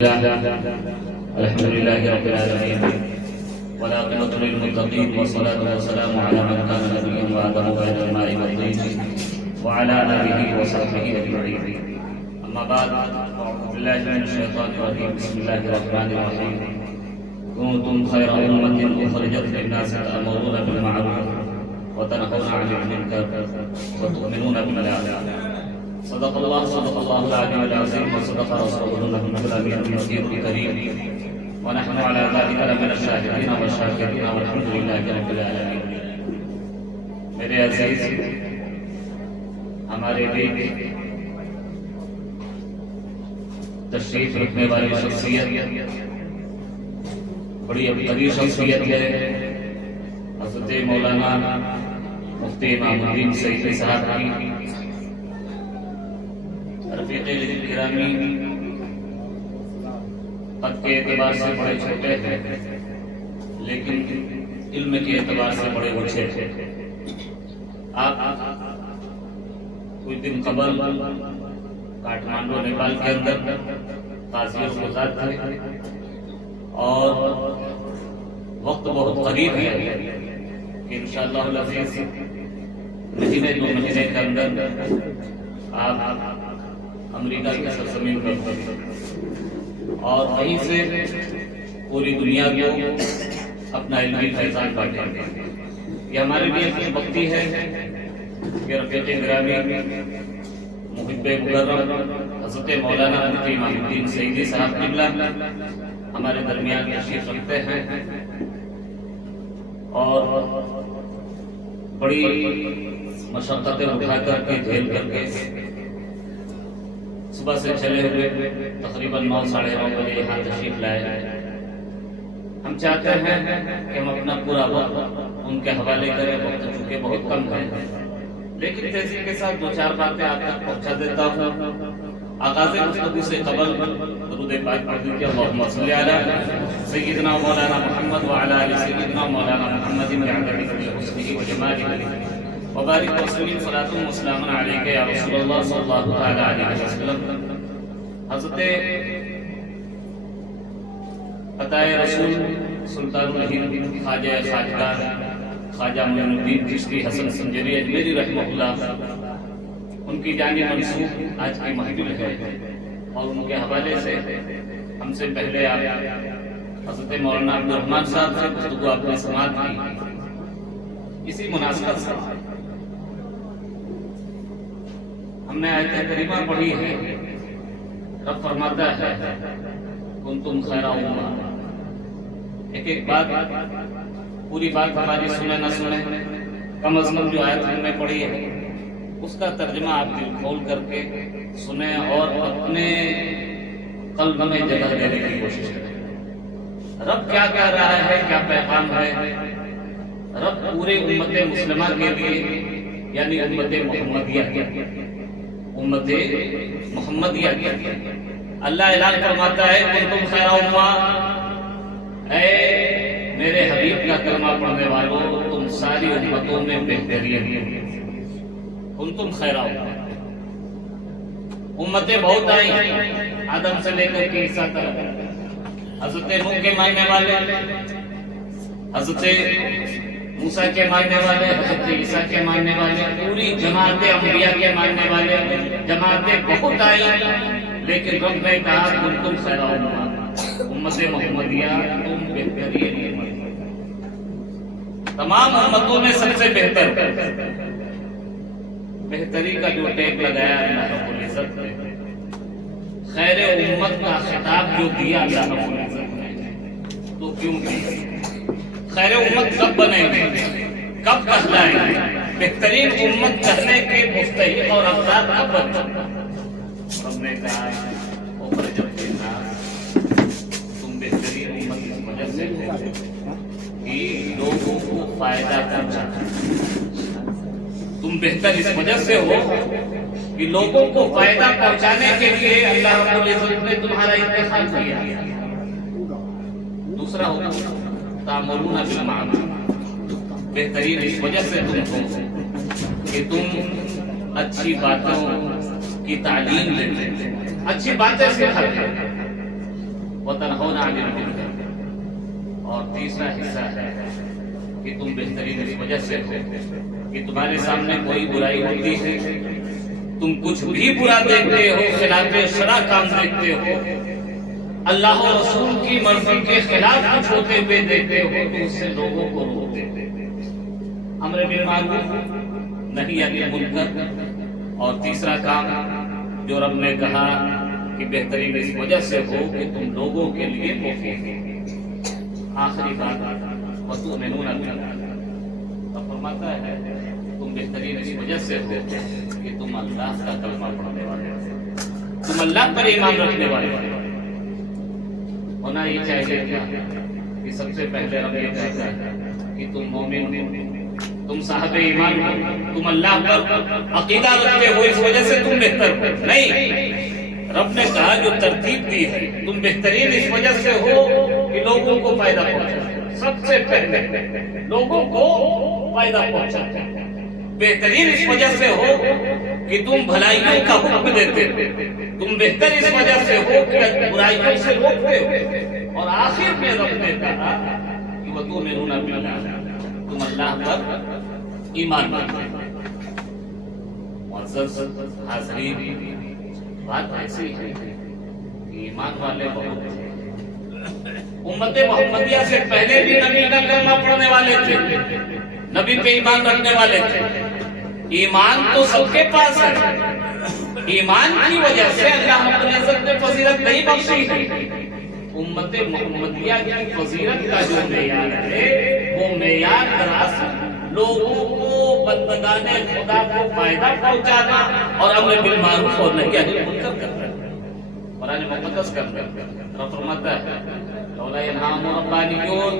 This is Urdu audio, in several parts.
الحمد لله رب العالمين والعاقبة للمتقين والصلاة والسلام على من كان نبيا وآدم بين الماء والطين وعلى آله وصحبه أجمعين. أما بعد فأعوذ بالله من الشيطان الرجيم. بسم الله الرحمن الرحيم. كنتم خير أمة أخرجت للناس تأمرون بالمعروف وتنهون عن المنكر وتؤمنون بالله. صدق الله العلي العظيم وصدق رسوله النبي الكريم ونحن على ذلك لمن الشاهدين والشاكرين والحمد لله رب العالمين. میرے عزیز، ہمارے بیچ تشریف رکھنے والی شخصیت بڑی ابتدی شخصیت ہے حضرت مولانا مفتی امام الدین سعیدی صاحب کی. رفیق گرامی قد کے اعتبار سے بڑے چھوٹے ہیں لیکن علم کے اعتبار سے بڑے اونچے تھے. آپ کچھ دن قبل کاٹمانڈو نیپال کے اندر قاضی القضات تھے اور وقت بہت قریب ہے کہ انشاءاللہ العزیز مہینے دو مہینے کے اندر آپ امریکہ کی سرزمین پر اور وہیں سے پوری دنیا کو اپنا علمی فیضان بانٹیں گے. یہ ہمارے لیے خوش بختی ہے کہ رفیق گرامی محب مکرم حضرت مولانا مفتی امام الدین سعیدی صاحب قبلہ ہمارے درمیان تشریف رکھتے ہیں اور بڑی مشقتیں اٹھا کر کے جھیل کر کے صبح سے چلے ہوئے تقریباً 9 ساڑھے 9 بجے یہاں تشریف لائے. ہم چاہتے ہیں کہ ہم اپنا پورا وقت ان کے حوالے کریں. وقت چونکہ بہت کم ہے لیکن تیزی کے ساتھ 2-4 باتیں آپ تک پہنچا دیتا ہوں. آغاز گفتگو سے قبل درود پاک پڑھ دیجیے. اللہم صلی علی سیدنا مولانا محمد وعلی آل سیدنا مولانا محمد بعدد حسنہ وجمالہ وبارک وسلم صلاۃ و سلام علیک یا رسول اللہ صلی اللہ تعالی علیہ وسلم. حضرت عطائے رسول سلطان الہند خواجہ خواجگان خواجہ معین الدین چشتی حسن سنجری اجمیری رحمہ اللہ ان کی جانب منسوب آج کی محفل ہے اور ان کے حوالے سے ہم سے پہلے آپ حضرت مولانا عبدالرحمن صاحب سے گفتگو آپ نے سماعت کی. اسی مناسبت سے ہم نے آیت کریمہ پڑھی ہے. رب فرماتا ہے کنتم خیر امہ. ایک بات پوری بات ہماری سنیں نہ سنیں کم از کم جو آیت ہم نے پڑھی ہے اس کا ترجمہ آپ دل کھول کر کے سنیں اور اپنے قلب میں جگہ دینے کی کوشش کریں. رب کیا کہہ رہا ہے، کیا پیغام ہے. رب پورے امت مسلمہ کے لیے یعنی امت محمدیہ اللہ اعلان فرماتا ہے کنتم خیر امہ. اے میرے حبیب کا کلمہ پڑھنے والوں تم ساری امتوں میں بہترین ہو. کنتم خیر امہ. امتیں بہت آئی آدم سے لے کر کے عیسیٰ تک. حضرت نوح کے ماننے والے، حضرت موسیٰ کے ماننے والے، حضرت عیسیٰ کے ماننے والے، پوری جماعت انبیاء کے ماننے والے جماعتیں بہت آئی لیکن رب نے کہا کنتم خیر امہ. امت محمدیہ تم بہترین امت، تمام امتوں میں سب سے بہتر. بہتری کا جو ٹیگ لگایا اللہ رب العزت نے، خیر امت کا خطاب جو دیا اللہ رب العزت نے، تو کیوں دیا؟ خیر امت کب بنیں گے، کب کہلائیں گے؟ بہترین امت کہنے کے مستحق اور افضل کب بنیں گے؟ رب نے کہا تم بہترین امت اس وجہ سے ہو کہ لوگوں کو فائدہ پہنچانا. تم بہتر اس وجہ سے ہو کہ لوگوں کو فائدہ پہنچانے کے لیے اللہ رب العزت نے تمہارا انتخاب کیا. دوسرا ہوگا تأمرون بالمعروف. بہترین اس وجہ سے تم ہو کہ تم اچھی باتوں کی تعلیم لیتے، اچھی باتیں سکھاتے. وَتَنْهَوْنَ عَنِ الْمُنكَرِ، اور تیسرا حصہ ہے کہ تم بہترین اس وجہ سے ہو کہ تمہارے سامنے کوئی برائی ہوتی ہے، تم کچھ بھی برا دیکھتے ہو، خلاف شرع کام دیکھتے ہو، اللہ و رسول کی مرضی کے خلاف کچھ ہوتے ہوئے دیکھتے ہو، تو اس سے لوگوں کو روکتے تھے۔ امر بالمعروف نہی عن المنکر، اور تیسرا کام جو رب نے کہا کہ بہترین اس وجہ سے ہو کہ تم لوگوں کے لیے مفید ہو۔ آخری بات وَتُؤْمِنُونَ بِاللَّهِ، اور فرماتا ہے تم بہترین اس وجہ سے ہو کہ تم اللہ کا کلمہ پڑھنے والے ہو، تم اللہ پر ایمان رکھنے والے ہو۔ ہونا یہ چاہیے کہ سب سے پہلے رب یہ کہتا ہے کہ تم مومن ہو، تم صاحب ایمان ہو، تم اللہ پر عقیدہ رکھتے ہو، اس وجہ سے تم بہتر ہو۔ نہیں، رب نے کہا جو ترتیب دی ہے تم بہترین اس وجہ سے ہو کہ لوگوں کو فائدہ پہنچا، سب سے پہلے لوگوں کو فائدہ پہنچا، بہترین اس وجہ سے ہو کہ تم بھلائیوں کا حکم دیتے ہو، تم بہتر اس وجہ سے ہو کہ برائیوں سے روکتے ہو، اور آخر میں رب نے کہا کہ وَتُؤْمِنُونَ بِاللَّهِ، تم اللہ پر ایمان رکھتے ہو۔ معزز حاضرین، بات ایسی ہے کہ ایمان والے بہت تھے، امت محمدیہ سے پہلے بھی نبی کا کلمہ پڑھنے والے تھے، نبی پہ ایمان رکھنے والے تھے۔ ایمان تو سب کے پاس ہے، ایمان کی وجہ سے اللہ رب العزت نے فضیلت نہیں بخشی ہے۔ امت محمدیہ کی فضیلت کا جو معیار ہے وہ معیار دراصل لوگوں کو بندگان خدا کو فائدہ پہنچانا اور امر بالمعروف اور نہی عن المنکر کرنا ہے، قرآن مقدس کرنا ہے۔ رب فرماتا ہے لولا ينهاهم الربانيون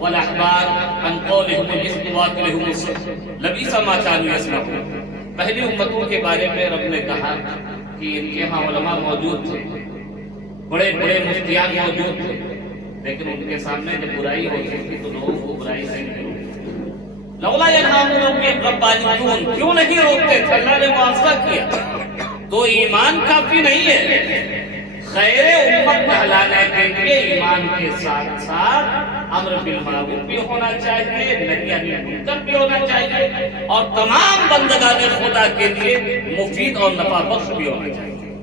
والاحبار عن قولهم الاثم واكلهم السحت لبئس ما كانوا يصنعون۔ پہلی امتوں کے بارے میں رب نے کہا کہ ان کے ہاں علماء موجود تھے، بڑے بڑے مفتیان موجود تھے، لیکن ان کے سامنے جب برائی ہوتی تھی تو لوگوں کو برائی سے نہیں روکتے۔ لولا ينهاهم الربانيون، کیوں نہیں روکتے تھے؟ اللہ نے معاوضہ کیا۔ تو ایمان کافی نہیں ہے، خیر امت کہلانے کے لیے ایمان کے ساتھ ساتھ امر بالمعروف بھی ہونا چاہیے، نہی عن المنکر بھی ہونا چاہیے، اور تمام بندگان خدا کے لیے مفید اور نفع بخش بھی ہونا چاہیے،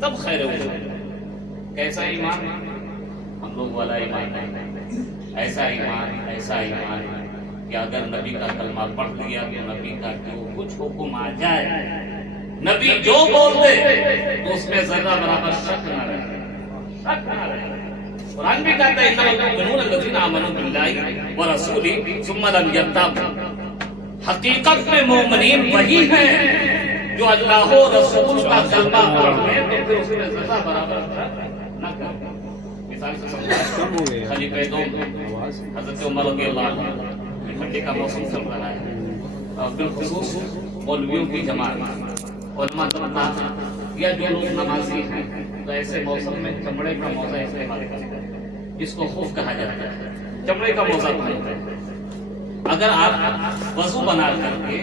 تب خیر امت۔ کیسا ایمان؟ ہم لوگ والا ایمان نہیں، ایسا ایمان کہ اگر نبی کا کلمہ پڑھ لیا تو نبی کا جو کچھ حکم آ جائے، نبی جو بول دے تو اس میں ذرہ برابر شک نہ رہے، شک نہ رہے۔ قرآن بھی کہتا ہے انما المؤمنون الذین آمنوا باللہ ورسولہ ثم لم یرتابوا، حقیقت میں مومنین وہی ہیں جو اللہ و رسول کا کلمہ پڑھ لیں تو پھر اس میں ذرہ برابر شک نہ کریں۔ مثال سے سمجھا خلیفہ دوم حضرت عمر رضی اللہ عنہ، ٹھنڈی کا موسم چل رہا ہے اور بالخصوص مولویوں کی جماعت، علماء طبقہ یا جو لوگ نمازی ہیں تو ایسے موسم میں چمڑے کا موزہ استعمال کرتے ہیں، جس کو خوف کہا جاتا ہے، چمڑے کا موزہ پہنتے ہیں۔ اگر آپ وضو بنا کر کے،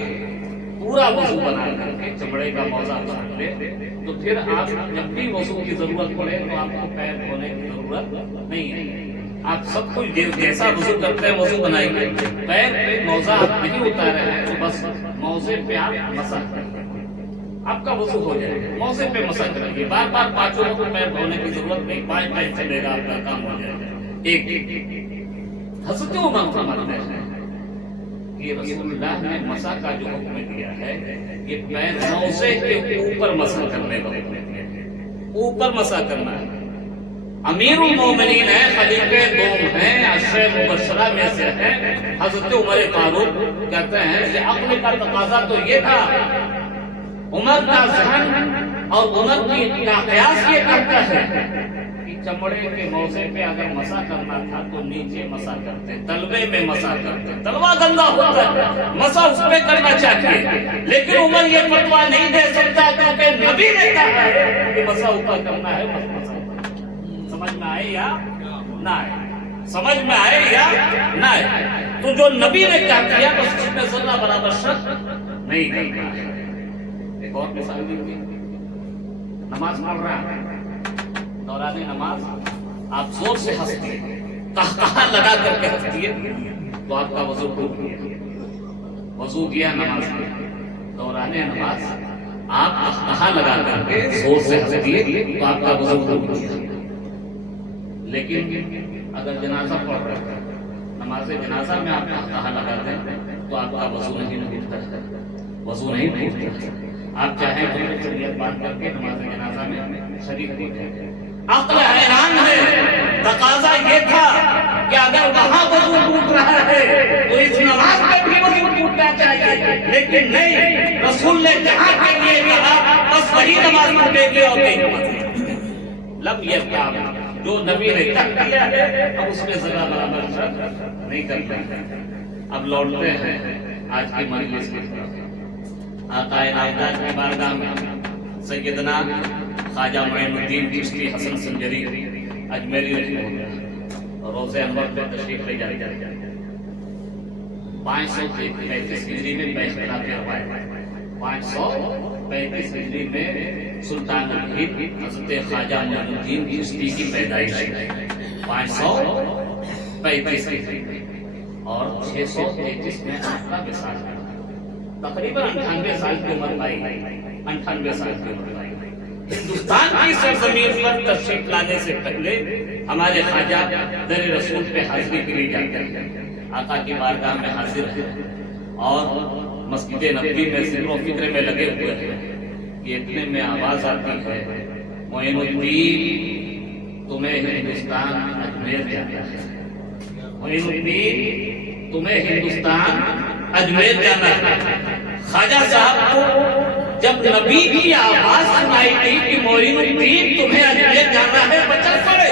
پورا وضو بنا کر کے چمڑے کا موزہ پہن لیں تو پھر آپ جب بھی وضو کی ضرورت پڑے تو آپ کو پیر دھونے کی ضرورت نہیں ہے، آپ سب کچھ جیسا وضو کرتے ہیں وضو بنائیں گے، پیر پہ موزہ آپ نہیں اتارے ہیں تو بس موزے پہ آپ مسح کریں، آپ کا وضو ہو جائے گا، موزے پہ مسح کریں گے، بار بار پانچوں کو پیر دھونے کی ضرورت نہیں، 5 ٹائم چلے گا، آپ کا کام ہو جائے گا۔ ایک حضرت عمر فرماتے ہیں کہ رسول اللہ نے مسح کا جو حکم دیا ہے یہ پیر موزے کے اوپر مسح کرنے کا حکم دیا ہے، اوپر مسح کرنا ہے۔ امیر المومنین ہیں، خلیفہ دوم ہیں، عشرہ مبشرہ میں سے ہیں، حضرت عمر فاروق کہتے ہیں کہ عقل کا تقاضا تو یہ تھا، عمر کا ذہن اور عمر کی قیاس یہ کرتا ہے کہ چمڑے کے موزے پہ اگر مسح کرنا تھا تو نیچے مسح کرتے، تلوے میں مسح کرتے، تلوا گندا ہوتا ہے، مسح اس پہ کرنا چاہیے، لیکن عمر یہ فتویٰ نہیں دے سکتا کیونکہ نبی نے کہا ہے کہ مسح اوپر کرنا ہے، سمجھ میں آئے یا نہ آئے؟ سمجھ میں آئے یا نہ آئے؟ تو جو نبی نے کہا کیا بس اس میں ذرہ برابر شک نہیں کرنا ہے۔ ایک اور مثال دیکھیے، نماز پڑھ رہا ہے، دوران نماز آپ زور سے ہنس دیے، کہا لگا کر کے ہنس دیے تو آپ کا وضو ٹوٹ گیا، وضو کیا نماز دوران نماز آپ کہا لگا کر کے زور سے ہنس دیے تو آپ کا وضو ٹوٹ گیا۔ لیکن اگر جنازہ پڑھ رہا ہے، نماز جنازہ میں آپ کہا لگا دیں تو آپ کا وضو نہیں ٹوٹتا، وضو نہیں ٹوٹتا۔ آپ چاہیں تو شریعت باندھ کر کے نماز جنازہ میں شریک ہو جائیں۔ عقل حیران ہے، تقاضا یہ تھا کہ اگر وہاں وضو ٹوٹ رہا ہے تو اس نماز میں بھی وضو ٹوٹنا چاہیے، لیکن نہیں، رسول نے جہاں کے لیے کہا بس وہی نماز ٹوٹے گی اور نہیں لم یبقى، جو نبی نے کہہ دیا ہے اب اس میں ذرا برابر شک نہیں کرنا۔ اب لوٹتے ہیں آج کی مجلس کی طرف۔ آقا نامدار کی بارگاہ میں سیدنا خواجہ معین الدین چشتی حسن سنجری اجمیری رحمہ اللہ روزہ انور پہ تشریف لے جاتے ہیں۔ 535 ہجری میں باختلاف روایت، 535 ہجری میں سلطان الہند حضرت خواجہ معین الدین چشتی کی پیدائش ہے، 535 ہجری میں، اور 633 میں آپ کا وصال ہے۔ تقریباً 98 سال کی عمر پائی، 98 سال کی عمر پائی۔ ہندوستان کی سرزمین پر تشریف لانے سے پہلے ہمارے خواجہ در رسول پہ حاضری کے لیے جاتے ہیں، آقا کی بارگاہ میں حاضر ہیں اور مسجد نبوی میں ذکر و فکر میں لگے ہوئے ہیں کہ اتنے میں آواز آتی ہے، معین الدین تمہیں ہندوستان اجمیر جانا ہے، معین الدین تمہیں ہندوستان اجمیر جانا ہے۔ خواجہ صاحب کو جب نبی کی آواز سنائی تھی کہ معین الدین تمہیں اجمیر جانا ہے، بچہ پڑے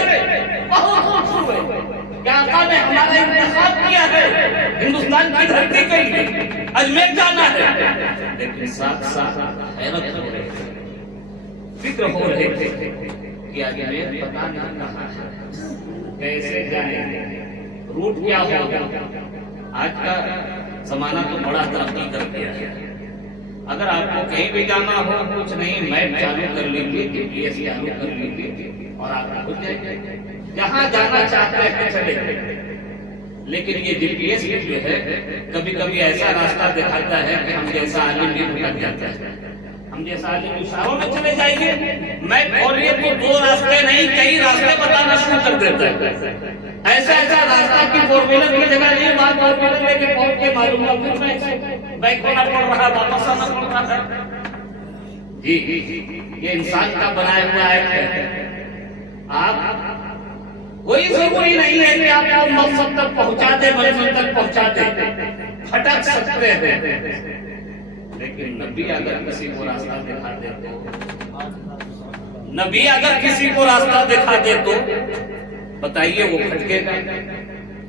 بہت خوش ہوئے کہ آقا نے ہمارا انتخاب کیا ہے ہندوستان کی دھرتی کے لیے، اجمیر جانا ہے۔ لیکن ساتھ ساتھ حیرت ہو رہی تھی، فکر ہو رہے تھے کہ اجمیر پتہ نہیں کہاں ہے، کیسے جائیں، روٹ کیا ہوگا۔ آج کا زمانہ تو بڑا ترقی کر گیا ہے، اگر آپ کو کہیں بھی جانا ہو کچھ نہیں، میپ چالو کر لیجیے، جی پی ایس چالو کر لیجیے اور آپ کو کھل جائے، جہاں جانا چاہتے ہیں چلے۔ لیکن یہ جی پی ایس جو ہے کبھی کبھی ایسا راستہ دکھاتا ہے کہ ہم جیسا عالم بھی بھٹک جاتا ہے، ہم جیسا عالم اشاروں میں چلے جائیے، میپ کھولیے تو دو راستے نہیں کئی راستے بتانا شروع کر دیتا ہے۔ ایسا راستہ کی فارمولہ کی جگہ نہیں، بات فارمولہ لے کے پہنچ کے معلومات میں بیک ہونا پڑ رہا ہے، واپس آنا پڑ رہا ہے۔ جی یہ انسان کا بنایا ہوا ایپ ہے۔ آپ کوئی ضروری نہیں ہے کہ آپ کو مقصد تک پہنچا دے، منزل تک پہنچا دے، بھٹک سکتے ہیں، لیکن نبی اگر کسی کو راستہ دکھا دے تو، نبی اگر کسی کو راستہ دکھا دے تو بتائیے وہ بھٹکے گا۔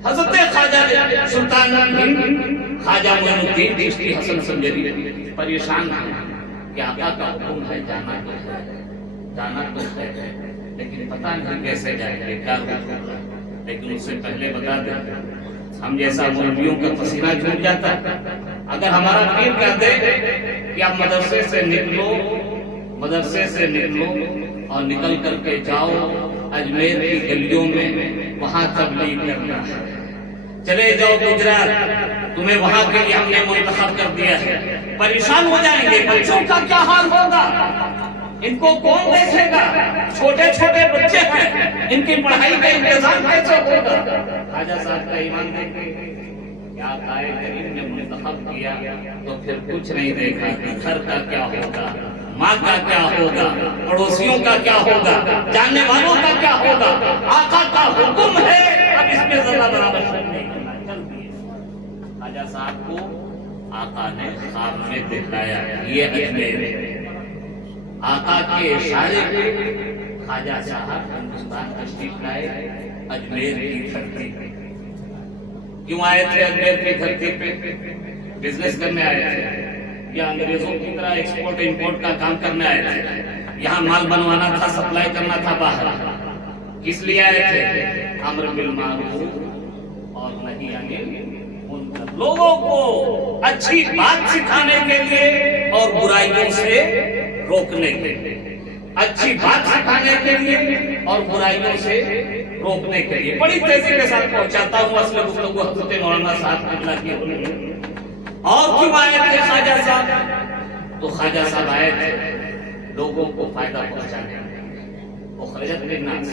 حضرت خواجہ سلطان الہند خواجہ معین الدین چشتی حسن سنجری پریشان ہیں کہ آقا کا حکم ہے، جانا تو ہے، جانا تو ہے، لیکن پتہ نہیں کیسے جائیں گے، کیا ہوگا۔ لیکن اس سے پہلے بتا دیں، ہم جیسا مولویوں کا پسینہ چھوٹ جاتا ہے، اگر ہمارا پیر کہتے کہ آپ مدرسے سے نکلو، مدرسے سے نکلو اور نکل کر کے جاؤ اجمیر کی گلیوں میں، وہاں تبلیغ کرنا ہے، چلے جاؤ گجرات، تمہیں وہاں کے لیے ہم نے منتخب کر دیا ہے، پریشان ہو جائیں گے۔ بچوں کا کیا حال ہوگا، ان کو کون دیکھے گا، چھوٹے چھوٹے بچے ہیں، ان کی پڑھائی کا انتظام کیسے ہوگا۔ خواجہ صاحب کا ایمان دیکھیں، کیا قائد کریم نے منتخب کیا تو پھر کچھ نہیں دیکھا، گھر کا کیا ہوگا، ماں کا کیا ہوگا، پڑوسیوں کا کیا ہوگا، جاننے والوں کا کیا ہوگا۔ آقا کا حکم ہے، اب اس میں ذرا برابر شک نہیں کرنا، چل دیے۔ خواجہ صاحب کو آقا نے خواب میں دکھلایا یہ اجمیر ہے۔ آقا کے اشارے پہ خواجہ صاحب ہندوستان تشریف لائے، اجمیر کی دھرتی پہ۔ کیوں آئے تھے اجمیر کی دھرتی پہ؟ بزنس کرنے آئے تھے یا انگریزوں کی طرح ایکسپورٹ امپورٹ کا کام کرنے آئے تھے؟ یہاں مال بنوانا تھا، سپلائی کرنا تھا باہر۔ کس لیے آئے تھے؟ امر بالمعروف اور نہی عن المنکر، لوگوں کو اچھی بات سکھانے کے لیے اور برائیوں سے روکنے کے لیے، اچھی بات سکھانے کے لیے اور برائیوں سے روکنے کے لیے بڑی تیزی کے ساتھ پہنچاتا ہوں اصل گفتگو حضرت مولانا صاحب اللہ کی ہوئی ہے. اور کیوں آئے تھے خواجہ صاحب؟ تو خواجہ صاحب آئے تھے لوگوں کو فائدہ پہنچانے، اخرجت للناس،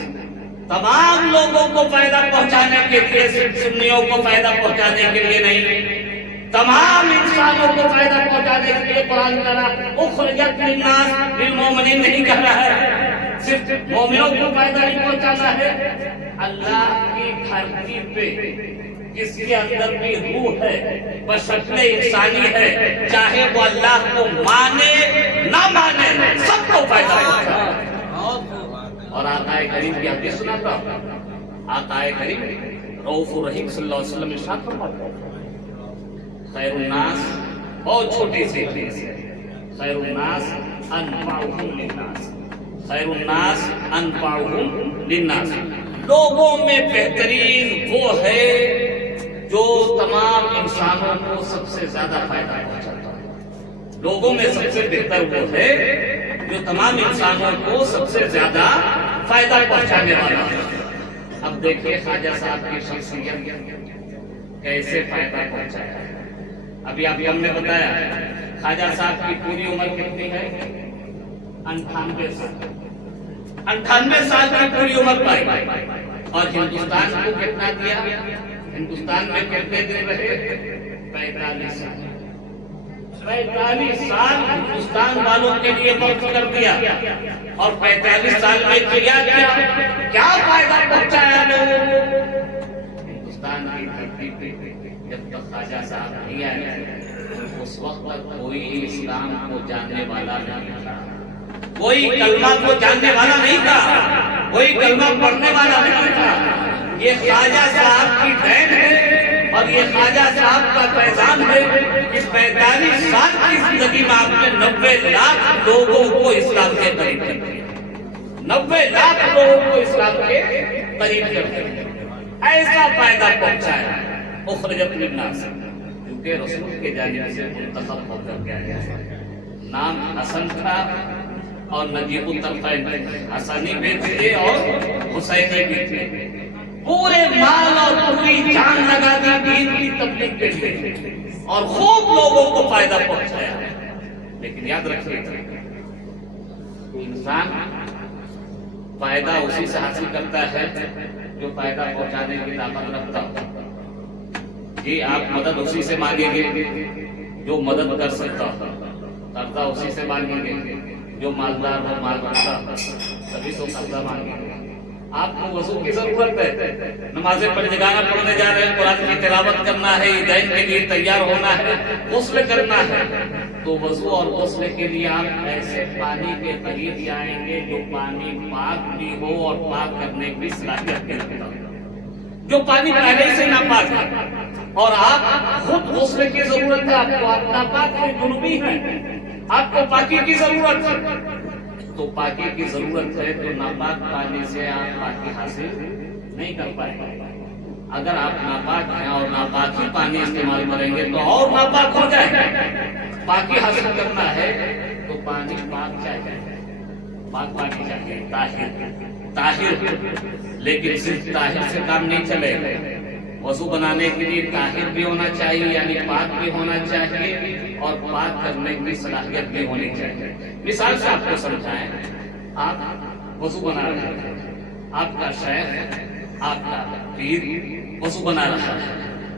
تمام لوگوں کو فائدہ پہنچانے کے لیے، صرف سنیوں کو فائدہ پہنچانے کے لیے نہیں، تمام انسانوں کو فائدہ پہنچانے کے لیے قرآن کہہ رہا اخرجت للناس للمؤمنین نہیں کہہ رہا ہے، صرف مومنوں کو فائدہ نہیں پہنچانا ہے. اللہ کی دھرتی پہ جس کے اندر بھی روح ہے، بشکل انسانی ہے، چاہے وہ اللہ کو مانے نہ مانے، سب کو فائدہ پہنچانا. اور آقا کریم کی حدیث سناتا ہوں، آقا کریم رؤوف الرحیم صلی اللہ علیہ وسلم ارشاد فرماتے ہیں خیر الناس، بہت چھوٹی سی حدیث ہے، خیر الناس انفعهم للناس، خیر الناس انفعهم للناس، لوگوں میں بہترین وہ ہے جو تمام انسانوں کو سب سے زیادہ فائدہ پہنچاتا ہے. لوگوں میں سب سے بہتر وہ ہے جو تمام انسانوں کو سب سے زیادہ فائدہ پہنچانے والا ہے. اب دیکھیے خواجہ صاحب کی شخصیت کیسے فائدہ پہنچایا. ابھی ہم نے بتایا خواجہ صاحب کی پوری عمر کتنی ہے؟ 98 سال. 98 سال کی پوری عمر پائی. اور ہندوستان کو کتنا دیا؟ ہندوستان میں کتنے دن رہے؟ 45 سال. 45 سال ہندوستان والوں کے لیے وقف کر دیا. اور 45 سال میں کیا فائدہ پہنچایا لوگوں کو؟ ہندوستان کی دھرتی پہ جب تک خواجہ صاحب نہیں آئے اس وقت تک کوئی اسلام کو جاننے والا نہیں تھا، کوئی کلمہ کو جاننے والا نہیں تھا، کوئی کلمہ پڑھنے والا نہیں تھا. یہ خواجہ صاحب کی دین ہے اور یہ خواجہ صاحب کا فیضان ہے کہ 45 سال کی زندگی میں آپ نے 90 لاکھ لوگوں کو اسلام کے قریب کر دیا. 90 لاکھ لوگوں کو اسلام کے قریب کر دیا. ایسا فائدہ پہنچایا اخرجت للناس، کیونکہ رسول کے جانب سے منتخب ہو کر کے آیا. نام حسن تھا اور نجیب الطرفین، حسنی بھی تھے اور حسینی بھی تھے. پورے مال اور پوری جان لگا دی دین کی تبلیغ کے لیے اور خوب لوگوں کو فائدہ پہنچایا. لیکن یاد رکھیے انسان فائدہ اسی سے حاصل کرتا ہے جو فائدہ پہنچانے کی طاقت رکھتا ہو. جی آپ مدد اسی سے مانگیں گے جو مدد کر سکتا ہو، قرضہ اسی سے مانگیں گے جو مالدار ہو، مال رکھتا ہو، تبھی تو قرضہ مانگیں گے. آپ کو وضو کی ضرورت ہے، نمازیں پنجگانہ پڑھنے جا رہے ہیں، قرآن کی تلاوت کرنا ہے، عیدین کے لیے تیار ہونا ہے، غسل کرنا ہے، تو وضو اور غسل کے لیے آپ ایسے پانی کے قریب جائیں گے جو پانی پاک بھی ہو اور پاک کرنے کی صلاحیت بھی رکھتا ہو، جو پانی پہلے سے ناپاک ہے. اور آپ خود غسل کی ضرورت ہے، آپ ناپاک ہیں، جنوبی ہیں، آپ کو پاکی کی ضرورت ہے. تو پاکی کی ضرورت ہے تو ناپاک پانی سے آپ پاکی حاصل نہیں کر پائیں گے. اگر آپ ناپاک ہیں اور ناپاک ہی پانی استعمال کریں گے تو اور ناپاک ہو جائے گا. پاکی حاصل کرنا ہے تو پانی پاک چاہیے، پاک پانی چاہیے، طاہر. لیکن صرف طاہر سے کام نہیں چلے گا. وضو بنانے کے لیے طاہر بھی ہونا چاہیے، یعنی پاک بھی ہونا چاہیے اور پاک کرنے کی صلاحیت بھی ہونی چاہیے. مثال سے آپ کو سمجھائیں، آپ وضو بنا رہے ہیں، آپ کا شیخ، آپ کا پیر وضو بنا رہا ہے،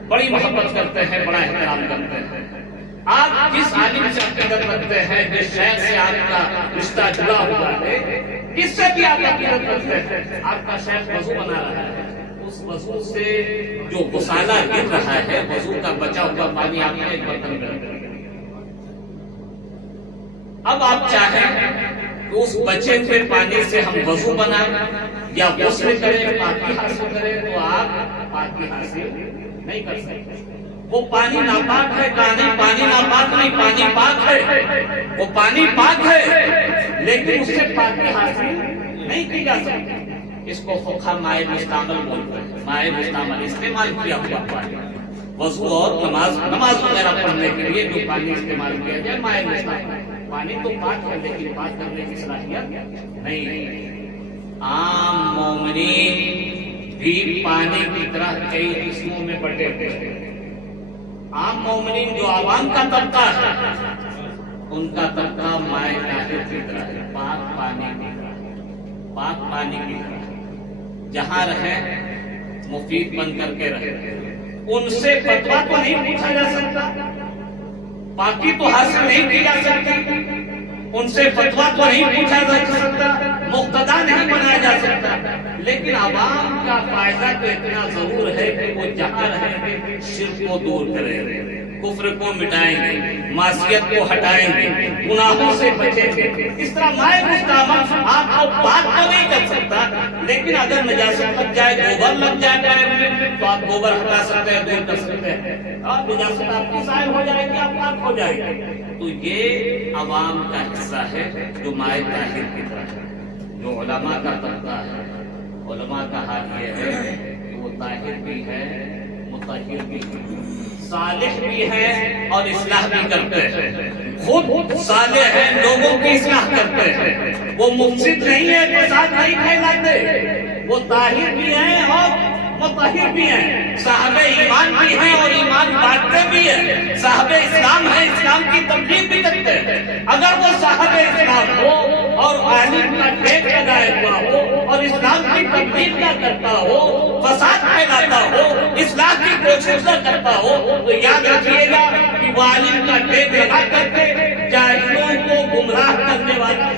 بڑی محبت کرتے ہیں، بڑا احترام کرتے ہیں. آپ جس عالم سے عقیدت رکھتے ہیں، جس شیخ سے آپ کا رشتہ جڑا ہوا ہے، کس سے بھی آپ عقیدت رکھتے ہیں، آپ کا شیخ وضو بنا رہا ہے، اس وضو سے جو غسالہ گر رہا ہے، وضو کا بچا ہوا پانی آپ نے ایک برتن میں رکھ دیا. اب آپ چاہیں تو اس بچے ہوئے پانی سے ہم وضو بنائیں یا غسل کریں، پاکی حاصل کریں، تو آپ پاکی حاصل نہیں کر سکتے. وہ پانی ناپاک ہے، پانی ناپاک نہیں، پانی پاک ہے، وہ پانی پاک ہے لیکن اس سے پاکی حاصل نہیں کی جا سکتی. اس کو فقہ مائع مستعمل بولتے ہیں. مائع مستعمل استعمال کیا ہوا پانی، وضو اور نماز وغیرہ پڑھنے کے لیے جو پانی استعمال کیا جائے مائع مستعمل. پانی تو پاک ہے لیکن پاک کرنے کی صلاحیت نہیں. عام مومنین بھی پانی کی طرح کئی قسموں میں بٹے ہوئے ہیں۔ عام مومنین جو عوام کا طبقہ ہے، ان کا طبقہ مائع طاہر کی طرح ہے، پاک پانی کی طرح، پاک پانی کی طرح، جہاں رہے مفید بن کر کے رہے۔ ان سے فتویٰ تو نہیں پوچھا جا سکتا، پاکی تو حاصل نہیں کی جا سکتی، ان سے فتویٰ تو نہیں پوچھا جا سکتا، مقتدا نہیں بنایا جا سکتا، لیکن عوام کا فائدہ تو اتنا ضرور ہے کہ وہ جہاں رہیں گے شرک کو دور کریں گے، کفر کو مٹائیں گے، معصیت کو ہٹائیں گے، گناہوں سے بچیں گے۔ اس طرح مائع مستعمل آپ کو بات تو نہیں کر سکتا، لیکن اگر نجاست لگ جائے، گوبر لگ جائے پیر میں، تو آپ گوبر ہٹا سکتے ہیں، دور کر سکتے ہیں، اور نجاست آپ کی ظاہر ہو جائے گی، آپ پاک ہو جائے گی۔ تو یہ عوام کا حصہ ہے جو مائع طاہر کی طرح ہے۔ جو علماء کا طبقہ ہے، علماء کا حال یہ ہے کہ وہ طاہر بھی ہے، مطہر بھی ہے، صالح بھی ہے اور اصلاح بھی کرتے ہیں۔ خود صالح ہیں، لوگوں کی اصلاح کرتے ہیں، وہ مفسد نہیں ہے، فساد نہیں پھیلاتے، وہ طاہر بھی ہیں اور مطہر بھی ہیں، صاحب ایمان بھی ہیں اور ایمان بانٹتے بھی ہیں، صاحب اسلام ہیں، اسلام کی تبلیغ بھی کرتے ہیں۔ اگر وہ صاحب اسلام ہو اور عالم کا ٹیک لگائے ہوا ہو اور اسلام کی تبلیغ نہ کرتا ہو، فساد پھیلاتا ہو، اصلاح کی کوشش نہ کرتا ہو، تو یاد رکھیے گا کہ وہ عالم کا ٹیک لگا کر کے جاہلوں کو گمراہ کرنے والا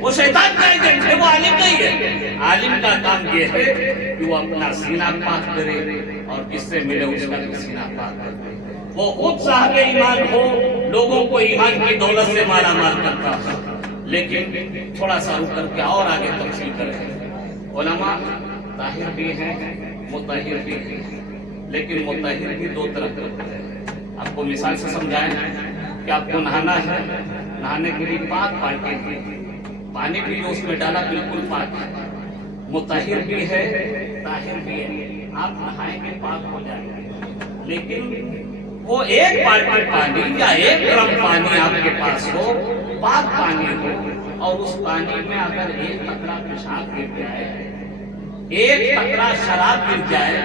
وہ شیطان کا ایجنٹ ہے، وہ عالم نہیں ہے۔ عالم کا کام یہ ہے کہ وہ اپنا سینہ پاک کرے اور جس سے ملے اس کا بھی سینہ پاک کرے، وہ خود صاحب ایمان ہو، لوگوں کو ایمان کی دولت سے مالا مال کرتا ہے۔ لیکن تھوڑا سا رک کر کے اور آگے تفصیل کریں، علماء طاہر بھی ہیں، مطہر بھی ہیں، لیکن مطہر بھی دو طرح کے ہوتے ہیں۔ آپ کو مثال سے سمجھائیں کہ آپ کو نہانا ہے، نہانے کے لیے پاک پانی بھی جو اس میں ڈالا بالکل پاک ہے، مطہر بھی ہے، طاہر بھی ہے، آپ نہائیں گے پاک ہو جائیں گے، لیکن وہ ایک بالٹی پانی یا ایک ڈرم پانی آپ کے پاس ہو، پاک پانی ہو، اور اس پانی میں اگر ایک قطرہ پیشاب گر جائے، ایک قطرہ شراب گر جائے،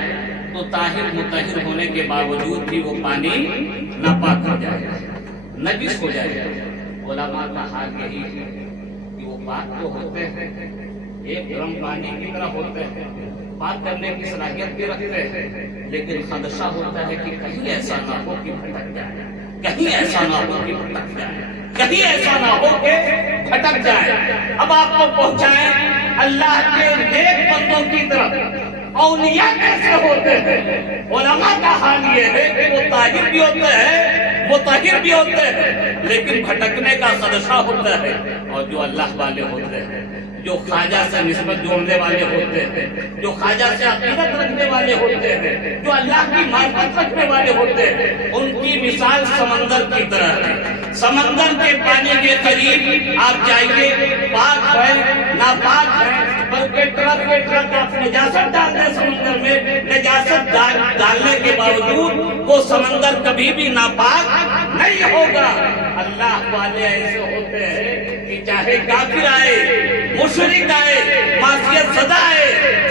تو طاہر مطہر ہونے کے باوجود بھی وہ پانی ناپاک ہو جائے گا، نجس ہو جائے گا۔ علماء کا حال یہی ہے کہ وہ پاک تو ہوتے ہیں، ایک گرم پانی کی طرح ہوتے ہیں، پاک کرنے کی صلاحیت بھی رکھتے ہیں، لیکن خدشہ ہوتا ہے کہ کہیں ایسا نہ ہو کہ بھٹک جائے، کہیں ایسا نہ ہو کہ بھٹک جائے، کہیں ایسا نہ ہو کہ بھٹک جائے۔ اب آپ کو پہنچائیں اللہ کے نیک بندوں کی طرف، اولیاء کیسے ہوتے ہیں؟ علماء کا حال یہ ہے کہ وہ طاہر بھی ہوتے ہیں، مطہر بھی ہوتے ہیں، لیکن بھٹکنے کا خدشہ ہوتا ہے۔ اور جو اللہ والے ہوتے ہیں، جو خواجہ سے نسبت جوڑنے والے ہوتے ہیں، جو خواجہ سے عقیدت رکھنے والے ہوتے ہیں، جو اللہ کی معرفت رکھنے والے ہوتے ہیں، ان کی مثال سمندر کی طرح ہے۔ سمندر کے پانی کے قریب آپ جائیے، پاک ہے ناپاک ہے، بلکہ ٹرک کے ٹرک آپ نجاست ڈال دیں سمندر میں، نجاست ڈالنے کے باوجود وہ سمندر کبھی بھی ناپاک نہیں ہوگا۔ اللہ والے ایسے ہوتے ہیں کہ چاہے کافر آئے، مشرک آئے، معصیت زدہ آئے،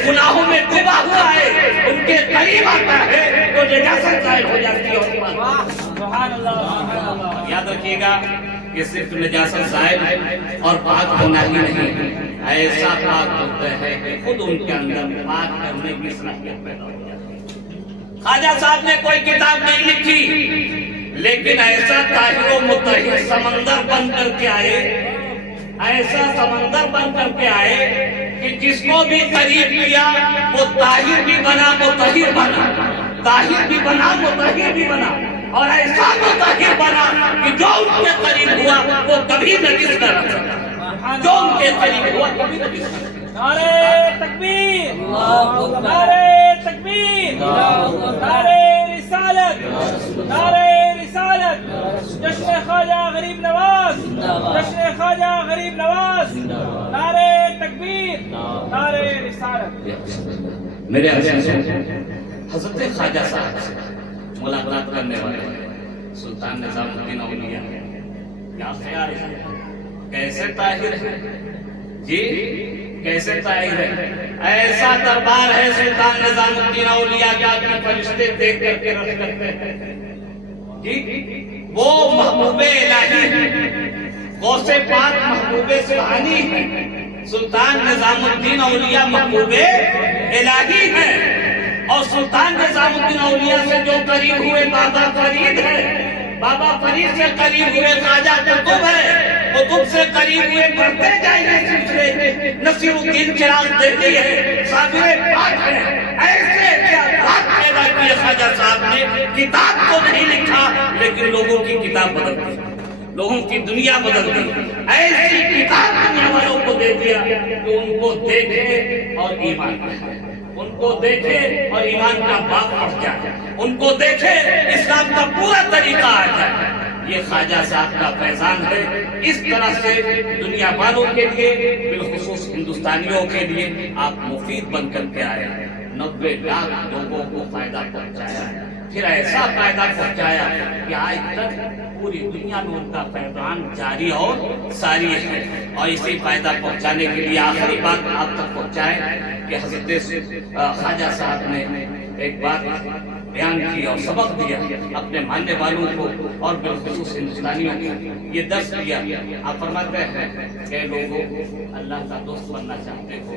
گناہوں میں ڈوبا ہوا آئے، ان کے قریب آتا ہے تو نجاست ظاہر ہو جاتی ہے۔ سبحان اللہ۔ یاد رکھیے گا کہ صرف نجاست ظاہر اور پاک ہونا ہی نہیں، ایسا پاک ہوتا ہے کہ خود ان کے اندر پاک کرنے کی صلاحیت پیدا ہو جاتی ہے۔ خواجہ صاحب نے کوئی کتاب نہیں لکھی، لیکن ایسا طاہر و مطہر سمندر بن کر کے آئے، ایسا سمندر بن کر کے آئے کہ جس کو بھی قریب لیا وہ طاہر بھی بنا، مطہر بنا، طاہر بھی بنا، مطہر بھی بنا، اور ایسا مطہر بنا کہ جو ان کے قریب ہوا وہ کبھی نجس نہ رہ سکا، جو ان کے قریب ہوا کبھی نجس نہ رہ سکا۔ نعرہ تکبیر، نعرہ تکبیر، نعرہ رسالت، نعرہ رسالت، جشن خواجہ غریب نواز، جشن خواجہ غریب نواز، نعرہ تکبیر، نعرہ رسالت۔ میرے حضرت خواجہ صاحب سے ملاقات کرنے والے سلطان نظام الدین اولیاء، کیا خیال ہے؟ کیسے طاہر ہے جی، کیسے طاہر ہے؟ ایسا دربار ہے سلطان نظام الدین اولیاء کا کہ فرشتے دیکھ کر کے رخ کرتے ہیں جی، وہ محبوب الہی ہے، غوث پاک محبوب سبحانی ہے، سلطان نظام الدین اولیاء محبوب الہی ہے، اور سلطان نظام الدین اولیاء سے جو قریب ہوئے بابا فرید ہے، بابا فرید سے قریب ہوئے خواجہ قطب ہے، قطب سے قریب ہوئے بڑھتے جائیں سلسلے نصیر الدین چراغ دہلی ہے، صابر پاک ہے، ایسے بات پیدا کیے خواجہ صاحب نے۔ کتاب تو نہیں لکھا لیکن لوگوں کی کتاب بدل دی، لوگوں کی دنیا بدل دی، ایسی کتاب دنیا والوں کو دے دیا کہ ان کو دیکھے اور ایمان لائے، ان کو دیکھے اور ایمان کا باپ پڑھ جائے، ان کو دیکھے اسلام کا پورا طریقہ آ جائے۔ یہ خواجہ صاحب کا فیضان ہے۔ اس طرح سے دنیا والوں کے لیے، بالخصوص ہندوستانیوں کے لیے آپ مفید بن کر کے آئے، 90 لاکھ لوگوں کو فائدہ پہنچایا، پھر ایسا فائدہ پہنچایا کہ آج تک پوری دنیا میں ان کا فیضان جاری اور ساری ہے۔ اور اسی فائدہ پہنچانے کے لیے آخری بات آپ تک پہنچائے کہ حضرت خواجہ صاحب نے ایک بات بیان کی اور سبق دیا اپنے ماننے والوں کو اور بالخصوص ہندوستانیوں کو، یہ درس دیا۔ آپ فرماتے ہیں کہ لوگوں اللہ کا دوست بننا چاہتے ہو،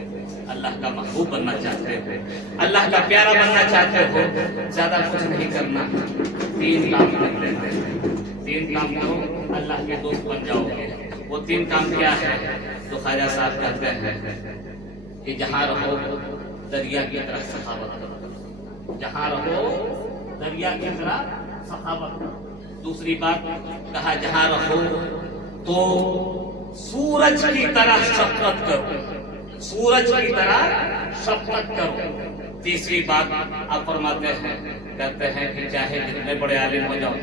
اللہ کا محبوب بننا چاہتے ہو، اللہ کا پیارا بننا چاہتے ہو، زیادہ کچھ نہیں کرنا، 3 کام کر لیتے ہیں، 3 کام کرو اللہ کے دوست بن جاؤ گے۔ وہ 3 کام کیا ہے؟ تو خواجہ صاحب کہتے ہیں کہ جہاں رہو دریا کی طرح سخاوت کرو، جہاں رہو دریا کی طرح سخاوت کرو۔ دوسری بات کہا جہاں رہو تو سورج کی طرح شفقت کرو، سورج کی طرح شفقت کرو۔ تیسری بات آپ فرماتے ہیں، کہتے ہیں کہ چاہے جتنے بڑے عالم ہو جاؤ،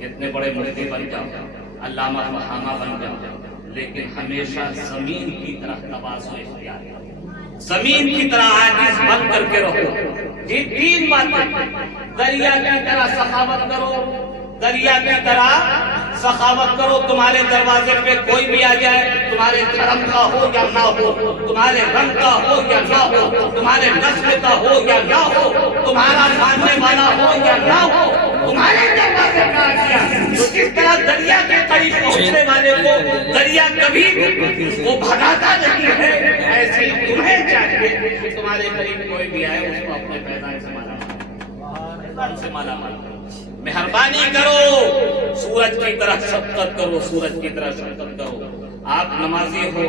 جتنے بڑے مفتی بن جاؤ، علامہ فہامہ بن جاؤ، لیکن ہمیشہ زمین کی طرح تواضع اختیار کرو، زمین کی طرح عاجز بن کر کے رہو۔ یہ 3 باتیں، دریا کی طرح سخاوت کرو، دریا کی طرح سخاوت کرو، تمہارے دروازے پہ کوئی بھی آ جائے، تمہارے دھرم کا ہو یا نہ ہو، تمہارے رنگ کا ہو یا نہ ہو، تمہارے نسل کا ہو یا نہ ہو، تمہارا ماننے والا ہو یا نہ ہو، تمہارے دروازے پہ آ گیا تو جس طرح دریا کے قریب پہنچنے والے کو دریا کبھی بھی وہ بھگاتا نہیں ہے، ایسے ہی تمہیں چاہیے کہ تمہارے قریب کوئی بھی آئے اس کو اپنے پیدائش سے مالا مال، سے مالا مال کرو، مہربانی کرو، سورج کی طرح شفقت کرو، سورج کی طرح شفقت کرو۔ آپ نمازی ہو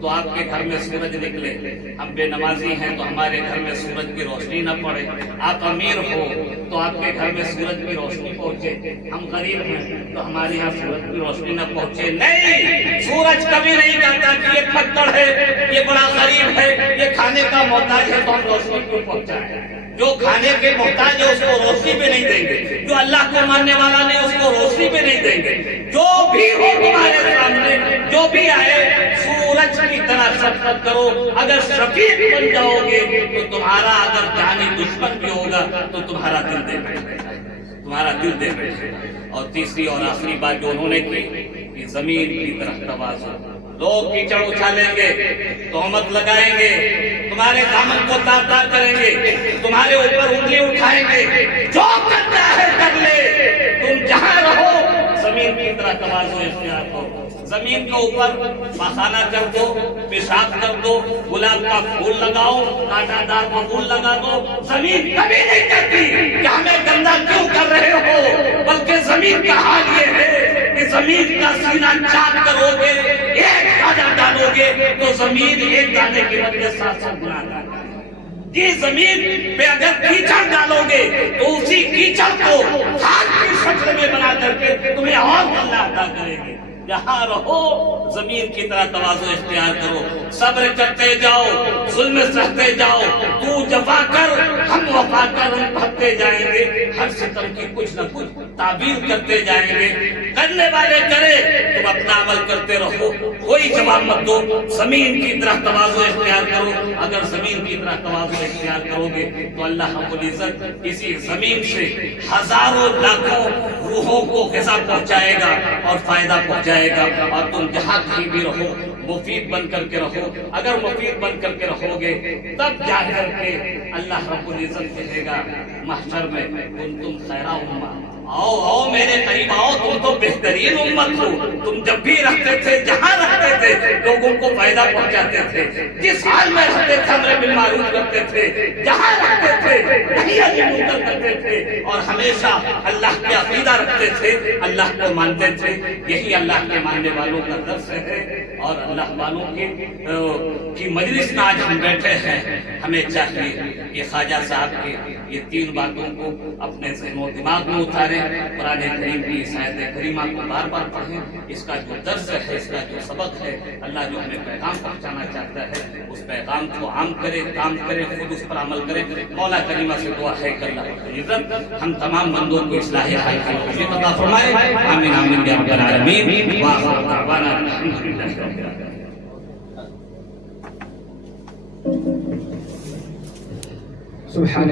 تو آپ کے گھر میں سورج نکلے، ہم بے نمازی ہیں تو ہمارے گھر میں سورج کی روشنی نہ پڑے۔ آپ امیر ہو تو آپ کے گھر میں سورج کی روشنی پہنچے، ہم غریب ہیں تو ہمارے یہاں سورج کی روشنی نہ پہنچے۔ نہیں، سورج کبھی نہیں کہتا کہ یہ پھٹڑ ہے، یہ بڑا غریب ہے، یہ کھانے کا محتاج ہے تو ہم روشنی کیوں پہنچائیں۔ جو کھانے کے محتاج ہے اس کو روشنی پہ نہیں دیں گے، جو اللہ کو ماننے والا نہیں اس کو روشنی پہ نہیں دیں گے۔ جو بھی ہو تمہارے سامنے، جو بھی آئے، سورج کی طرح شفقت کرو۔ اگر شفیق بن جاؤ گے تو تمہارا اگر جانی دشمن بھی ہوگا تو تمہارا دل دے بیٹھے گا، تمہارا دل دے بیٹھے گا۔ اور تیسری اور آخری بات جو انہوں نے کی کہ زمین کی طرح تواضع، لوگ کیچڑ اچھالیں گے، تہمت لگائیں گے، تمہارے دامن کو تار تار کریں گے، تمہارے اوپر انگلی اٹھائیں گے، جو کرتا ہے کر لے، تم جہاں رہو زمین کی طرح تواضع اختیار کرو۔ زمین کے اوپر پخانہ کر دو، پیشاب کر دو، گلاب کا پھول لگاؤ، کانٹا دار پھول لگا دو، زمین کبھی نہیں کہتی کہ ہمیں گندا کیوں کر رہے ہو، بلکہ زمین کا حال یہ ہے کہ زمین کا سینہ چاک کرو گے، ایک دانہ ڈالو گے تو زمین ایک دانے کے بدلے 700 گنا ڈالے۔ یہ زمین پہ اگر کیچڑ ڈالو گے تو اسی کیچڑ کو کھاد کی شکل میں بنا کر کے تمہیں اور اللہ عطا کرے گے۔ جہاں رہو زمین کی طرح تواضع اختیار کرو، صبر کرتے جاؤ، ظلم سہتے جاؤ، تو جفا کر ہم وفا کر، ہم بھگتے جائیں گے، ہر ستم کی کچھ نہ کچھ تعبیر کرتے جائیں گے۔ کرنے والے کرے، تم اپنا عمل کرتے رہو، کوئی جواب مت دو، زمین کی طرح تواضع اختیار کرو۔ اگر زمین کی طرح تواضع اختیار کرو گے تو اللہ رب العزت اسی زمین سے ہزاروں لاکھوں روحوں کو غذا پہنچائے گا اور فائدہ پہنچائے گا، اور تم جہاں کہیں بھی رہو مفید بن کر کے رہو. اگر مفید بن کر کے رہو گے تب جا کر کے اللہ رب العزت کہے گا محشر میں کنتم خیر امہ، آؤ آؤ میرے قریب آؤ، تم تو بہترین امت ہو. تم جب بھی رہتے تھے جہاں رہتے تھے لوگوں کو فائدہ پہنچاتے تھے، جس حال میں رہتے تھے امر بالمعروف کرتے تھے، جہاں رہتے تھے نہی عن المنکر کرتے تھے، اور ہمیشہ اللہ کے عقیدہ رکھتے تھے، اللہ کو مانتے تھے. یہی اللہ کے ماننے والوں کا درس ہے. اور اللہ والوں کی مجلس میں آج ہم بیٹھے ہیں. ہمیں چاہیے کہ خواجہ صاحب کے یہ 3 باتوں کو اپنے ذہن و دماغ میں اتاریں، قرآن کریم کی اس آیت کریمہ کو بار بار پڑھیں. اس کا جو درس ہے، اس کا جو سبق ہے، اللہ جو ہمیں پیغام پہنچانا چاہتا ہے اس پیغام کو عام کرے، کام کرے، خود اس پر عمل کرے. مولا کریمہ سے دعا ہے کہ اللہ رب العزت ہم تمام بندوں کو اصلاح حال کی توفیق عطا فرمائے. آمین آمین یا رب العالمین. وآخر دعوانا الحمدللہ رب العالمین. سبحان